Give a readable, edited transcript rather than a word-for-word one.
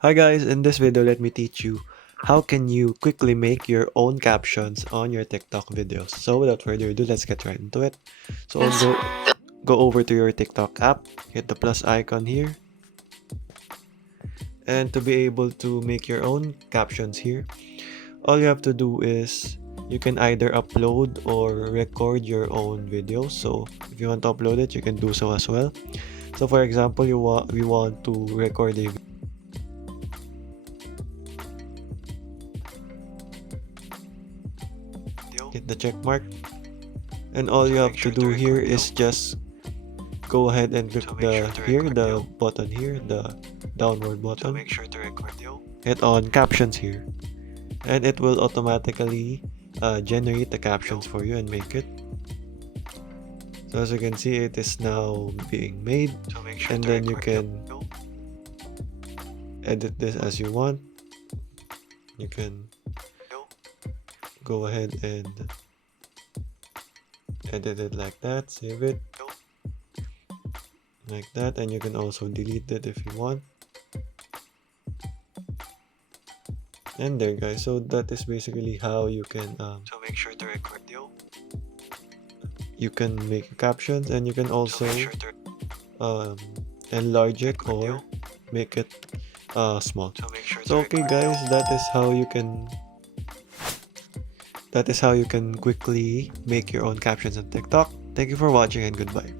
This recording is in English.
Hi guys, in this video let me teach you how can you quickly make your own captions on your TikTok videos. So without further ado, let's get right into it. So go over to your TikTok app, hit the plus icon here, and to be able to make your own captions here, all you have to do is you can either upload or record your own videos. So if you want to upload it, you can do so as well. So for example, we want to record a video, hit the check mark, and all you have to do here is just go ahead and click the button here, the downward button, hit on captions here, and it will automatically generate the captions for you and make it. So as you can see, it is now being made, and then you can edit this as you want. You can go ahead and edit it like that, save it like that, and you can also delete it if you want. And there guys, so that is basically how you can you can make captions, and you can also um, enlarge it or make it small. So okay guys, that is how you can quickly make your own captions on TikTok. Thank you for watching and goodbye.